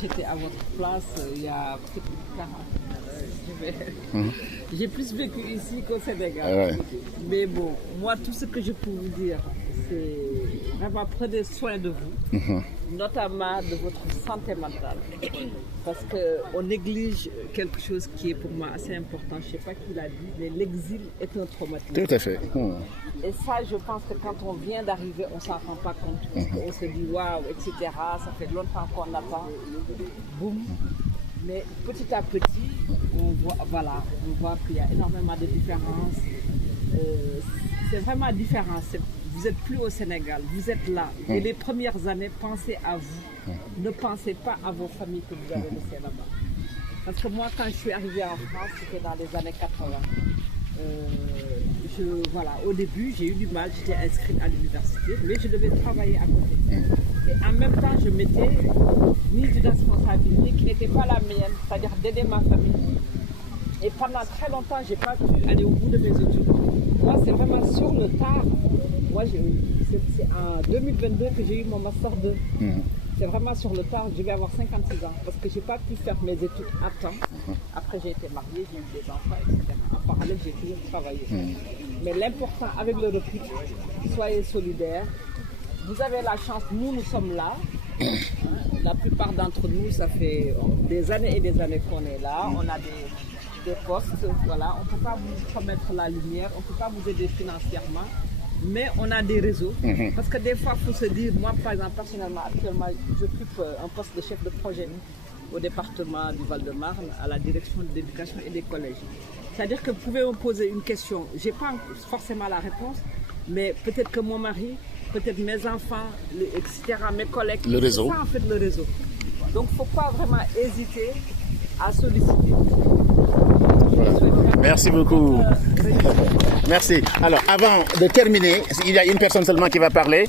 j'étais à votre place il y a peut-être 40 ans, j'ai plus vécu ici qu'au Sénégal. Mais bon, moi, tout ce que je peux vous dire, c'est vraiment prenez soin de vous, notamment de votre santé mentale. Parce qu'on néglige quelque chose qui est pour moi assez important. Je ne sais pas qui l'a dit, mais l'exil est un traumatisme. Tout à fait. Et ça, je pense que quand on vient d'arriver, on ne s'en rend pas compte. Parce qu'on se dit waouh, etc. Ça fait longtemps qu'on attend. Boum. Mais petit à petit, on voit qu'il y a énormément de différences. C'est vraiment différent. Vous n'êtes plus au Sénégal, vous êtes là. Et les premières années, pensez à vous. Ne pensez pas à vos familles que vous avez laissées là-bas. Parce que moi, quand je suis arrivée en France, c'était dans les années 80. Au début, j'ai eu du mal, j'étais inscrite à l'université, mais je devais travailler à côté. Et en même temps, je mettais une responsabilité qui n'était pas la mienne, c'est-à-dire d'aider ma famille. Et pendant très longtemps, je n'ai pas pu aller au bout de mes études. Moi, c'est vraiment sur le tard. Moi, c'est en 2022 que j'ai eu mon master 2. C'est vraiment sur le tard, je vais avoir 56 ans. Parce que je n'ai pas pu faire mes études à temps. Après, j'ai été mariée, j'ai eu des enfants, etc. En parallèle, j'ai toujours travaillé. Mais l'important, avec le recul, soyez solidaires. Vous avez la chance, nous sommes là. La plupart d'entre nous, ça fait des années et des années qu'on est là. On a des postes, voilà. On ne peut pas vous promettre la lumière, on ne peut pas vous aider financièrement. Mais on a des réseaux. Parce que des fois, il faut se dire, moi par exemple, personnellement, actuellement, j'occupe un poste de chef de projet au département du Val-de-Marne, à la direction de l'éducation et des collèges. C'est-à-dire que vous pouvez me poser une question, je n'ai pas forcément la réponse, mais peut-être que mon mari, peut-être mes enfants, etc., mes collègues, le réseau. C'est ça en fait le réseau. Donc il ne faut pas vraiment hésiter à solliciter. Merci beaucoup. Merci. Alors, avant de terminer, il y a une personne seulement qui va parler.